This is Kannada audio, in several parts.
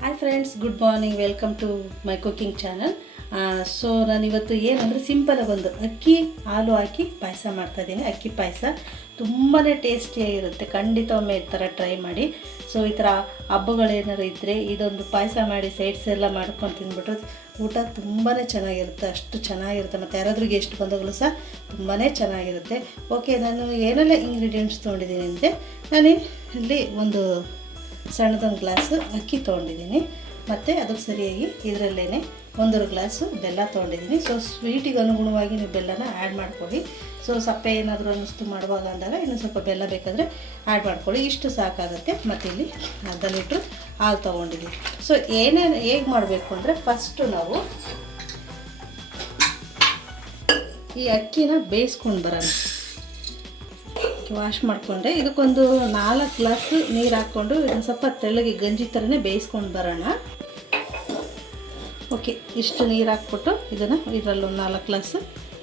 Hi friends, good morning. Welcome to my cooking channel. So ನಾನಿವತ್ತು ಏನಂದರೆ ಸಿಂಪಲಾಗಿ ಒಂದು ಅಕ್ಕಿ ಹಾಲು ಹಾಕಿ ಪಾಯಸ ಮಾಡ್ತಾಯಿದ್ದೀನಿ. ಅಕ್ಕಿ ಪಾಯಸ ತುಂಬಾ ಟೇಸ್ಟಿಯಾಗಿರುತ್ತೆ. ಖಂಡಿತ ಒಮ್ಮೆ ಈ ಥರ ಟ್ರೈ ಮಾಡಿ. ಸೊ ಈ ಥರ ಹಬ್ಬಗಳೇನಾರು ಇದ್ದರೆ ಇದೊಂದು ಪಾಯಸ ಮಾಡಿ ಸೈಡ್ಸ್ ಎಲ್ಲ ಮಾಡ್ಕೊಂಡು ತಿಂದ್ಬಿಟ್ರೆ ಊಟ ತುಂಬಾ ಚೆನ್ನಾಗಿರುತ್ತೆ. ಅಷ್ಟು ಚೆನ್ನಾಗಿರುತ್ತೆ. ಮತ್ತು ಯಾರಾದ್ರೂ ಗೆಸ್ಟ್ ಬಂದಾಗಲೂ ಸಹ ತುಂಬಾ ಚೆನ್ನಾಗಿರುತ್ತೆ. ಓಕೆ, ನಾನು ಏನೆಲ್ಲ ಇಂಗ್ರೀಡಿಯೆಂಟ್ಸ್ ತೊಗೊಂಡಿದ್ದೀನಿ ಅಂದರೆ ನಾನು ಇಲ್ಲಿ ಒಂದು ಸಣ್ಣದೊಂದು ಗ್ಲಾಸು ಅಕ್ಕಿ ತೊಗೊಂಡಿದ್ದೀನಿ. ಮತ್ತು ಅದಕ್ಕೆ ಸರಿಯಾಗಿ ಇದರಲ್ಲೇ 1 ಗ್ಲಾಸು ಬೆಲ್ಲ ತೊಗೊಂಡಿದ್ದೀನಿ. ಸೊ ಸ್ವೀಟಿಗೆ ಅನುಗುಣವಾಗಿ ನೀವು ಬೆಲ್ಲನ ಆ್ಯಡ್ ಮಾಡ್ಕೊಳ್ಳಿ. ಸೊ ಸಪ್ಪೆ ಏನಾದರೂ ಅನ್ನಿಸ್ತು ಮಾಡುವಾಗ ಅಂದಾಗ ಇನ್ನೂ ಸ್ವಲ್ಪ ಬೆಲ್ಲ ಬೇಕಾದರೆ ಆ್ಯಡ್ ಮಾಡ್ಕೊಳ್ಳಿ. ಇಷ್ಟು ಸಾಕಾಗುತ್ತೆ. ಮತ್ತು ಇಲ್ಲಿ ಅರ್ಧ ಲೀಟ್ರ್ ಹಾಲು ತೊಗೊಂಡಿದ್ದೀನಿ. ಸೊ ಹೇಗೆ ಮಾಡಬೇಕು ಅಂದರೆ ಫಸ್ಟು ನಾವು ಈ ಅಕ್ಕಿನ ಬೇಯಿಸ್ಕೊಂಡು ಬರೋಣ. ವಾಶ್ ಮಾಡಿಕೊಂಡೆ ಇದಕ್ಕೊಂದು 4 ಗ್ಲಾಸ್ ನೀರು ಹಾಕ್ಕೊಂಡು ಇದನ್ನು ಸ್ವಲ್ಪ ತೆಳ್ಳಗೆ ಗಂಜಿ ಥರನೇ ಬೇಯಿಸ್ಕೊಂಡು ಬರೋಣ. ಓಕೆ, ಇಷ್ಟು ನೀರು ಹಾಕ್ಬಿಟ್ಟು ಇದರಲ್ಲೊಂದು 4 ಗ್ಲಾಸ್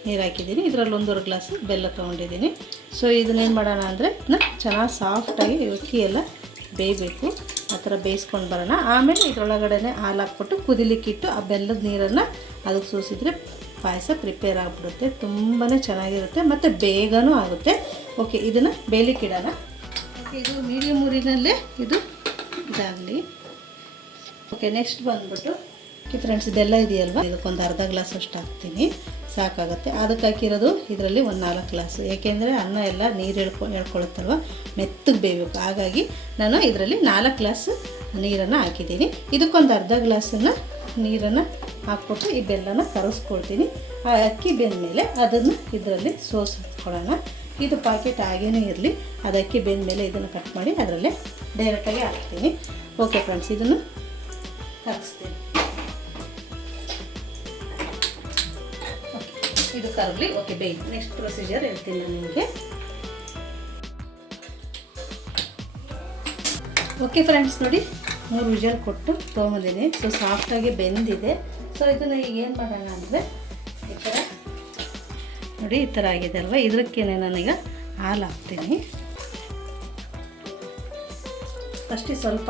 ನೀರು ಹಾಕಿದ್ದೀನಿ. ಇದರಲ್ಲಿ 1 ಗ್ಲಾಸ್ ಬೆಲ್ಲ ತೊಗೊಂಡಿದ್ದೀನಿ. ಸೊ ಇದನ್ನೇನು ಮಾಡೋಣ ಅಂದರೆ ಚೆನ್ನಾಗಿ ಸಾಫ್ಟಾಗಿ ಅಕ್ಕಿ ಎಲ್ಲ ಬೇಯಬೇಕು. ಆ ಥರ ಬೇಯಿಸ್ಕೊಂಡು ಬರೋಣ. ಆಮೇಲೆ ಇದರೊಳಗಡೆ ಹಾಲು ಹಾಕ್ಬಿಟ್ಟು ಕುದಿಲಿಕ್ಕಿಟ್ಟು ಆ ಬೆಲ್ಲದ ನೀರನ್ನು ಅದಕ್ಕೆ ಸೂಸಿದ್ರೆ ಪಾಯಸ ಪ್ರಿಪೇರ್ ಆಗಿಬಿಡುತ್ತೆ. ತುಂಬಾ ಚೆನ್ನಾಗಿರುತ್ತೆ ಮತ್ತು ಬೇಗನೂ ಆಗುತ್ತೆ. ಓಕೆ, ಇದನ್ನು ಬೇಯಲಿಕ್ಕಿಡೋಣ. ಓಕೆ, ಇದು ಮೀಡಿಯಮ್ ಊರಿನಲ್ಲೇ ಇದಾಗಲಿ. ಓಕೆ, ನೆಕ್ಸ್ಟ್ ಬಂದ್ಬಿಟ್ಟು ಫ್ರೆಂಡ್ಸ್ ಬೆಲ್ಲ ಇದೆಯಲ್ವ, ಇದಕ್ಕೊಂದು ಅರ್ಧ ಗ್ಲಾಸ್ ಅಷ್ಟು ಹಾಕ್ತೀನಿ, ಸಾಕಾಗುತ್ತೆ. ಅದಕ್ಕೆ ಹಾಕಿರೋದು ಇದರಲ್ಲಿ ಒಂದು 4 ಗ್ಲಾಸು. ಏಕೆಂದರೆ ಅನ್ನ ಎಲ್ಲ ನೀರು ಎಳ್ಕೊಳುತ್ತಲ್ವ, ಮೆತ್ತಗೆ ಬೇಯಬೇಕು. ಹಾಗಾಗಿ ನಾನು ಇದರಲ್ಲಿ 4 ಗ್ಲಾಸ್ ನೀರನ್ನು ಹಾಕಿದ್ದೀನಿ. ಇದಕ್ಕೊಂದು ಅರ್ಧ ಗ್ಲಾಸನ್ನು ನೀರನ್ನು ಹಾಕ್ಬಿಟ್ಟು ಈ ಬೆಲ್ಲನ ಕರಗಿಸ್ಕೊಳ್ತೀನಿ. ಆ ಅಕ್ಕಿ ಬೆಂದಮೇಲೆ ಅದನ್ನು ಇದರಲ್ಲಿ ಹಾಕ್ಕೊಳ್ಳೋಣ. ಇದು ಪ್ಯಾಕೆಟ್ ಹಾಗೇ ಇರಲಿ. ಅದು ಅಕ್ಕಿ ಬೆಂದಮೇಲೆ ಇದನ್ನು ಕಟ್ ಮಾಡಿ ಅದರಲ್ಲೇ ಡೈರೆಕ್ಟಾಗಿ ಹಾಕ್ತೀನಿ. ಓಕೆ ಫ್ರೆಂಡ್ಸ್, ಇದನ್ನು ಕರಗಿಸ್ತೀನಿ. ಓಕೆ, ಇದು ಕರಗಲಿ. ಓಕೆ, ಬೇಯ್ತು. ನೆಕ್ಸ್ಟ್ ಪ್ರೊಸೀಜರ್ ಹೇಳ್ತೀನಿ ನಾನು ನಿಮಗೆ. ಓಕೆ ಫ್ರೆಂಡ್ಸ್, ನೋಡಿ 3 ವಿಷಲ್ ಕೊಟ್ಟು ತೊಗೊಂಬಂದಿನಿ. ಸೊ ಸಾಫ್ಟಾಗಿ ಬೆಂದಿದೆ. ಸೊ ಇದನ್ನು ಈಗ ಏನು ಮಾಡೋಣ ಅಂದರೆ ಈ ಥರ ನೋಡಿ, ಈ ಥರ ಆಗಿದೆ ಅಲ್ವ. ಇದಕ್ಕೇನೆ ನಾನೀಗ ಹಾಲು ಹಾಕ್ತೀನಿ. ಫಸ್ಟಿಗೆ ಸ್ವಲ್ಪ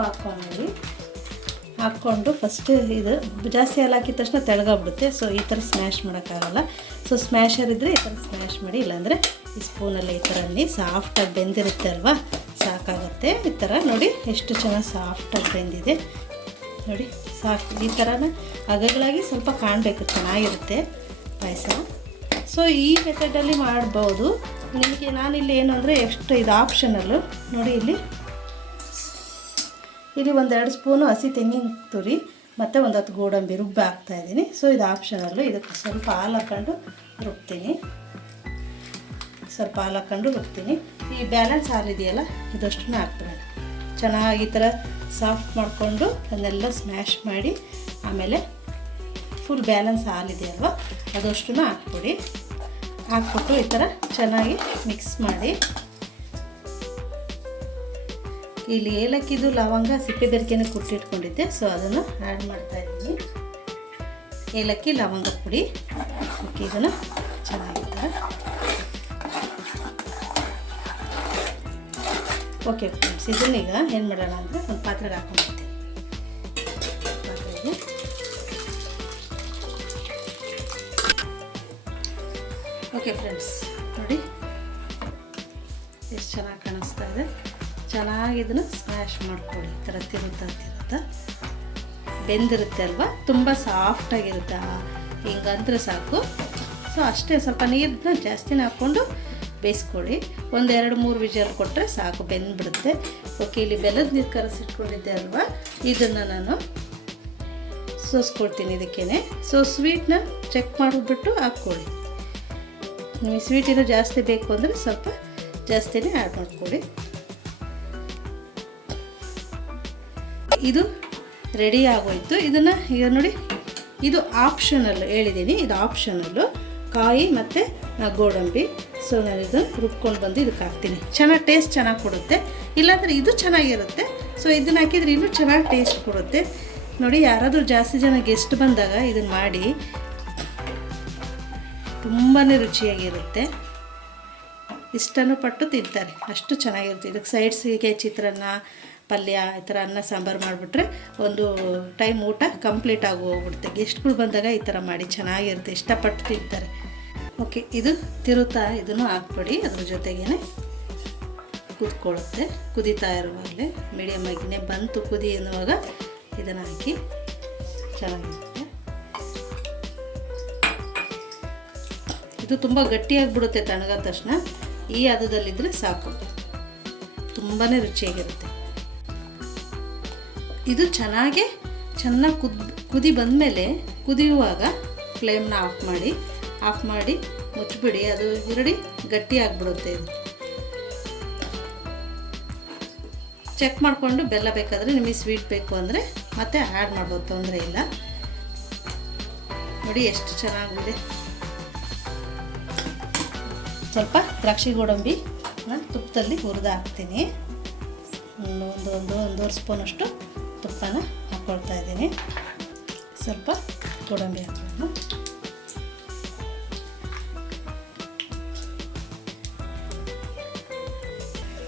ಹಾಕ್ಕೊಂಡು ಫಸ್ಟ್ ಇದು ಜಾಸ್ತಿ ಹಾಲು ಹಾಕಿದ ತಕ್ಷಣ ತೆಳಗಾಗ್ಬಿಡುತ್ತೆ. ಸೊ ಈ ಥರ ಸ್ಮ್ಯಾಶ್ ಮಾಡೋಕ್ಕಾಗಲ್ಲ. ಸೊ ಸ್ಮ್ಯಾಶರ್ ಇದ್ದರೆ ಈ ಥರ ಸ್ಮ್ಯಾಶ್ ಮಾಡಿ, ಇಲ್ಲಾಂದರೆ ಈ ಸ್ಪೂನಲ್ಲಿ ಈ ಥರ ಸಾಫ್ಟಾಗಿ ಬೆಂದಿರುತ್ತೆ ಅಲ್ವಾ, ಸಾಕಾಗುತ್ತೆ. ಈ ಥರ ನೋಡಿ ಎಷ್ಟು ಚೆನ್ನಾಗಿ ಸಾಫ್ಟಾಗಿ ಬೆಂದಿದೆ ನೋಡಿ, ಸಾಕು. ಈ ಥರನ ಅಗಗಳಾಗಿ ಸ್ವಲ್ಪ ಕಾಣಬೇಕು, ಚೆನ್ನಾಗಿರುತ್ತೆ ಪಾಯಸ. ಸೊ ಈ ಮೆಥಡಲ್ಲಿ ಮಾಡ್ಬೋದು ನಿಮಗೆ. ನಾನಿಲ್ಲಿ ಏನು ಅಂದರೆ ಇದು ಆಪ್ಷನಲ್ಲು ನೋಡಿ. ಇಲ್ಲಿ 1-2 ಸ್ಪೂನು ಹಸಿ ತೆಂಗಿನ ತುರಿ ಮತ್ತು ಒಂದು 10 ಗೋಡಂಬಿ ರುಬ್ಬಿ ಹಾಕ್ತಾಯಿದ್ದೀನಿ. ಸೊ ಇದು ಆಪ್ಷನಲ್ಲು. ಇದಕ್ಕೆ ಸ್ವಲ್ಪ ಹಾಲು ಹಾಕ್ಕೊಂಡು ರುಬ್ತೀನಿ. ಸ್ವಲ್ಪ ಹಾಲು ಹಾಕ್ಕೊಂಡು ರುಬ್ತೀನಿ. ಈ ಬ್ಯಾಲೆನ್ಸ್ ಹಾಲಿದೆಯಲ್ಲ, ಇದಷ್ಟನ್ನು ಹಾಕ್ಬಿಡೋಣ. ಚೆನ್ನಾಗಿ ಈ ಥರ ಸಾಫ್ಟ್ ಮಾಡಿಕೊಂಡು ಅದನ್ನೆಲ್ಲ ಸ್ಮ್ಯಾಶ್ ಮಾಡಿ ಆಮೇಲೆ ಫುಲ್ ಬ್ಯಾಲೆನ್ಸ್ ಹಾಲಿದೆಯಲ್ವ ಅದಷ್ಟನ್ನು ಹಾಕ್ಬಿಡಿ. ಹಾಕ್ಬಿಟ್ಟು ಈ ಥರ ಚೆನ್ನಾಗಿ ಮಿಕ್ಸ್ ಮಾಡಿ. ಇಲ್ಲಿ ಏಲಕ್ಕಿದು ಲವಂಗ ಸಿಪ್ಪೆ ಬೆರಕೆನ ಕುಟ್ಟಿಟ್ಕೊಂಡಿದ್ದೆ. ಸೊ ಅದನ್ನು ಆ್ಯಡ್ ಮಾಡ್ತಾಯಿದ್ದೀನಿ. ಏಲಕ್ಕಿ ಲವಂಗ ಪುಡಿ. ಓಕೆ, ಇದನ್ನು ಚೆನ್ನಾಗಿರುತ್ತೆ. ಓಕೆ ಫ್ರೆಂಡ್ಸ್, ಇದನ್ನೀಗ ಏನು ಮಾಡೋಣ ಅಂದರೆ ಒಂದು ಪಾತ್ರೆಗೆ ಹಾಕೊಂಡ್ಬಿಡ್ತೀನಿ. ಪಾತ್ರೆಗೆ ಓಕೆ ಫ್ರೆಂಡ್ಸ್, ನೋಡಿ ಎಷ್ಟು ಚೆನ್ನಾಗಿ ಕಾಣಿಸ್ತಾ ಇದೆ. ಚೆನ್ನಾಗಿ ಇದನ್ನು ಸ್ಮ್ಯಾಶ್ ಮಾಡ್ಕೊಳ್ಳಿ. ಈ ಥರ ತಿರುತ್ತಾ ಬೆಂದಿರುತ್ತೆ ಅಲ್ವಾ, ತುಂಬ ಸಾಫ್ಟಾಗಿರುತ್ತೆ. ಹಿಂಗಂದ್ರೆ ಸಾಕು. ಸೊ ಅಷ್ಟೇ, ಸ್ವಲ್ಪ ನೀರನ್ನ ಜಾಸ್ತಿನೇ ಹಾಕ್ಕೊಂಡು ಬೇಯಿಸ್ಕೊಳ್ಳಿ. 1-2-3 ವಿಷಲ್ ಕೊಟ್ಟರೆ ಸಾಕು, ಬೆಂದ್ಬಿಡುತ್ತೆ. ಓಕೆ, ಇಲ್ಲಿ ಬೆಲ್ಲದ ನೀರು ಕರಗಿಸಿಟ್ಕೊಂಡಿದ್ದೆ ಅಲ್ವಾ, ಇದನ್ನು ನಾನು ಸೋಸ್ಕೊಳ್ತೀನಿ ಇದಕ್ಕೇ. ಸೊ ಸ್ವೀಟ್ನ ಚೆಕ್ ಮಾಡಿಬಿಟ್ಟು ಹಾಕ್ಕೊಳ್ಳಿ. ನಿಮಗೆ ಸ್ವೀಟ್ ಇನ್ನೂ ಜಾಸ್ತಿ ಬೇಕು ಅಂದರೆ ಸ್ವಲ್ಪ ಜಾಸ್ತಿನೇ ಆ್ಯಡ್ ಮಾಡ್ಕೊಳ್ಳಿ. ಇದು ರೆಡಿ ಆಗೋಯ್ತು. ಇದನ್ನು ಈಗ ನೋಡಿ, ಇದು ಆಪ್ಷನಲ್ಲು ಹೇಳಿದ್ದೀನಿ. ಇದು ಆಪ್ಷನಲ್ಲು ಕಾಯಿ ಮತ್ತು ಗೋಡಂಬಿ. ಸೊ ನಾನು ಇದನ್ನು ರುಬ್ಕೊಂಡು ಬಂದು ಇದಕ್ಕೆ ಹಾಕ್ತೀನಿ. ಚೆನ್ನಾಗಿ ಟೇಸ್ಟ್ ಚೆನ್ನಾಗಿ ಕೊಡುತ್ತೆ. ಇಲ್ಲಾಂದರೆ ಇದು ಚೆನ್ನಾಗಿರುತ್ತೆ. ಸೊ ಇದನ್ನು ಹಾಕಿದರೆ ಇನ್ನೂ ಚೆನ್ನಾಗಿ ಟೇಸ್ಟ್ ಕೊಡುತ್ತೆ ನೋಡಿ. ಯಾರಾದರೂ ಜಾಸ್ತಿ ಜನ ಗೆಸ್ಟ್ ಬಂದಾಗ ಇದನ್ನು ಮಾಡಿ, ತುಂಬಾ ರುಚಿಯಾಗಿರುತ್ತೆ. ಇಷ್ಟನ್ನು ಪಟ್ಟು ತಿಂತಾರೆ, ಅಷ್ಟು ಚೆನ್ನಾಗಿರುತ್ತೆ. ಇದಕ್ಕೆ ಸೈಡ್ಸಿಗೆ ಚಿತ್ರಾನ್ನ, ಪಲ್ಯ ಈ ಥರ ಅನ್ನ ಸಾಂಬಾರು ಮಾಡಿಬಿಟ್ರೆ ಒಂದು ಟೈಮ್ ಊಟ ಕಂಪ್ಲೀಟ್ ಆಗಿ ಹೋಗ್ಬಿಡುತ್ತೆ. ಗೆಸ್ಟ್ಗಳು ಬಂದಾಗ ಈ ಥರ ಮಾಡಿ ಚೆನ್ನಾಗಿರುತ್ತೆ, ಇಷ್ಟಪಟ್ಟು ತಿಂತಾರೆ. ಓಕೆ, ಇದು ತಿರುತ್ತಾ ಇದನ್ನು ಹಾಕ್ಬಿಡಿ. ಅದ್ರ ಜೊತೆಗೇ ಕುದ್ಕೊಳ್ಳುತ್ತೆ. ಕುದೀತಾ ಇರುವಾಗಲೇ ಮೀಡಿಯಮ್ ಆಗಿನೇ ಬಂತು ಕುದಿ ಎನ್ನುವಾಗ ಇದನ್ನು ಹಾಕಿ ಚೆನ್ನಾಗಿರುತ್ತೆ. ಇದು ತುಂಬ ಗಟ್ಟಿಯಾಗಿಬಿಡುತ್ತೆ ತಣ್ಣಗಾದ ತಕ್ಷಣ. ಈ ಹದದಲ್ಲಿದ್ದರೆ ಸಾಕು, ತುಂಬಾ ರುಚಿಯಾಗಿರುತ್ತೆ. ಇದು ಚೆನ್ನಾಗಿ ಕುದಿ ಬಂದಮೇಲೆ ಕುದಿಯುವಾಗ ಫ್ಲೇಮ್ನ ಆಫ್ ಮಾಡಿ ಮುಚ್ಚಿಬಿಡಿ. ಅದು ಇರಡಿ ಗಟ್ಟಿ ಆಗಿಬಿಡುತ್ತೆ. ಇದು ಚೆಕ್ ಮಾಡಿಕೊಂಡು ಬೆಲ್ಲ ಬೇಕಾದರೆ ನಿಮಗೆ ಸ್ವೀಟ್ ಬೇಕು ಅಂದರೆ ಮತ್ತೆ ಆ್ಯಡ್ ಮಾಡ್ಬೋದು, ತೊಂದರೆ ಇಲ್ಲ. ನೋಡಿ ಎಷ್ಟು ಚೆನ್ನಾಗಿದೆ. ಸ್ವಲ್ಪ ದ್ರಾಕ್ಷಿ ಗೋಡಂಬಿ ನಾನು ತುಪ್ಪದಲ್ಲಿ ಹುರಿದು ಹಾಕ್ತೀನಿ. ಒಂದೂವರೆ ಸ್ಪೂನಷ್ಟು ತುಪ್ಪನ ಹಾಕ್ಕೊಳ್ತಾ ಇದ್ದೀನಿ. ಸ್ವಲ್ಪ ಗೋಡಂಬಿ ಹಾಕೋಣ.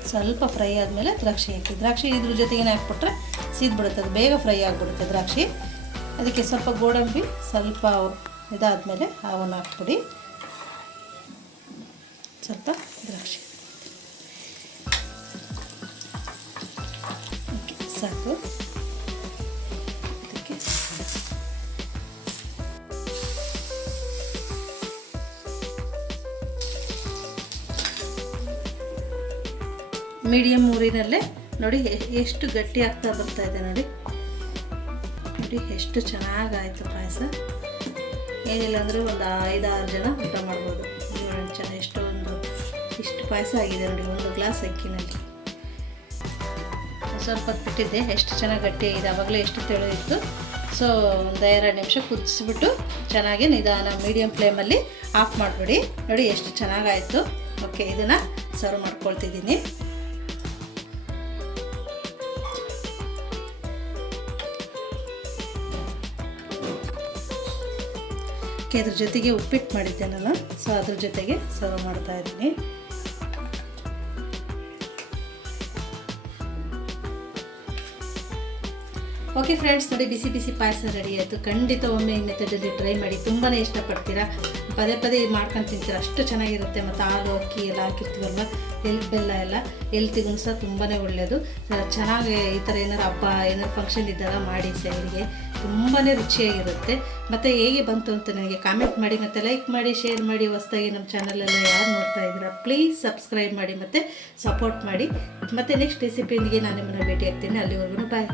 ಸ್ವಲ್ಪ ಫ್ರೈ ಆದಮೇಲೆ ದ್ರಾಕ್ಷಿ ಹಾಕಿ. ದ್ರಾಕ್ಷಿ ಇದ್ರ ಜೊತೆಗೇ ಹಾಕ್ಬಿಟ್ರೆ ಸೀದ್ಬಿಡುತ್ತೆ, ಅದು ಬೇಗ ಫ್ರೈ ಆಗಿಬಿಡುತ್ತೆ ದ್ರಾಕ್ಷಿ. ಅದಕ್ಕೆ ಸ್ವಲ್ಪ ಗೋಡಂಬಿ ಸ್ವಲ್ಪ ಇದಾದಮೇಲೆ ಅವನ್ನ ಹಾಕ್ಬಿಡಿ. ಸ್ವಲ್ಪ ದ್ರಾಕ್ಷಿ ಸಾಕು. ಅದಕ್ಕೆ ಮೀಡಿಯಮ್ ಊರಿನಲ್ಲೇ ನೋಡಿ ಎಷ್ಟು ಗಟ್ಟಿ ಆಗ್ತಾ ಬರ್ತಾ ಇದೆ. ನೋಡಿ ಎಷ್ಟು ಚೆನ್ನಾಗಾಯಿತು ಪಾಯಸ. ಏನಿಲ್ಲ ಅಂದರೆ ಒಂದು 5-6 ಜನ ಊಟ ಮಾಡ್ಬೋದು. ಇಷ್ಟು ಪಾಯಸ ಆಗಿದೆ ನೋಡಿ, ಒಂದು ಗ್ಲಾಸ್ ಅಕ್ಕಿನಲ್ಲಿ. ಸ್ವಲ್ಪ ಹೊತ್ತು ಬಿಟ್ಟಿದ್ದೆ, ಎಷ್ಟು ಚೆನ್ನಾಗಿ ಗಟ್ಟಿಯಾಗಿದೆ. ಆವಾಗಲೇ ಎಷ್ಟು ತೆಳು ಇತ್ತು. ಸೊ ಒಂದು 2 ನಿಮಿಷ ಕುದಿಸ್ಬಿಟ್ಟು ಚೆನ್ನಾಗಿ ನಿಧಾನ ಮೀಡಿಯಮ್ ಫ್ಲೇಮಲ್ಲಿ ಆಫ್ ಮಾಡಿಬಿಡಿ. ನೋಡಿ ಎಷ್ಟು ಚೆನ್ನಾಗಾಯಿತು. ಓಕೆ, ಇದನ್ನು ಸರ್ವ್ ಮಾಡ್ಕೊಳ್ತಿದ್ದೀನಿ. ಅದ್ರ ಜೊತೆಗೆ ಉಪ್ಪಿಟ್ಟು ಮಾಡಿದ್ದೆ ನಾನು, ಸೊ ಅದ್ರ ಜೊತೆಗೆ ಸರ್ವ್ ಮಾಡ್ತಾ ಇದ್ದೀನಿ. ಓಕೆ ಫ್ರೆಂಡ್ಸ್, ನೋಡಿ ಬಿಸಿ ಬಿಸಿ ಪಾಯಸ ರೆಡಿ ಆಯಿತು. ಖಂಡಿತ ಒಮ್ಮೆ ಈ ಮೆಥಡಲ್ಲಿ ಟ್ರೈ ಮಾಡಿ, ತುಂಬಾ ಇಷ್ಟಪಡ್ತೀರಾ. ಪದೇ ಮಾಡ್ಕೊಂಡು ತಿಂತೀರ, ಅಷ್ಟು ಚೆನ್ನಾಗಿರುತ್ತೆ. ಮತ್ತು ಹಾಲು ಅಕ್ಕಿ ಎಲ್ಲ ಹಾಕಿರ್ತೀವಲ್ವ, ಬೆಲ್ಲ ಎಲ್ಲ ಹೆಲ್ತಿಗೂ ಸಹ ತುಂಬಾ ಒಳ್ಳೆಯದು. ಚೆನ್ನಾಗಿ ಈ ಥರ ಏನಾರು ಹಬ್ಬ ಏನಾರು ಫಂಕ್ಷನ್ ಇದ್ದಾಗ ಮಾಡಿ ಸೈಡ್ಗೆ, ತುಂಬಾ ರುಚಿಯಾಗಿರುತ್ತೆ. ಮತ್ತು ಹೇಗೆ ಬಂತು ಅಂತ ನನಗೆ ಕಾಮೆಂಟ್ ಮಾಡಿ, ಮತ್ತು ಲೈಕ್ ಮಾಡಿ, ಶೇರ್ ಮಾಡಿ. ಹೊಸದಾಗಿ ನಮ್ಮ ಚಾನಲೆಲ್ಲ ಯಾರು ನೋಡ್ತಾ ಇದ್ದೀರಾ ಪ್ಲೀಸ್ ಸಬ್ಸ್ಕ್ರೈಬ್ ಮಾಡಿ ಮತ್ತು ಸಪೋರ್ಟ್ ಮಾಡಿ. ಮತ್ತು ನೆಕ್ಸ್ಟ್ ರೆಸಿಪಿಯೊಂದಿಗೆ ನಾನು ನಿಮ್ಮನ್ನು ಭೇಟಿ ಆಗ್ತೀನಿ. ಅಲ್ಲಿವರೆಗೂ ಬಾಯ್.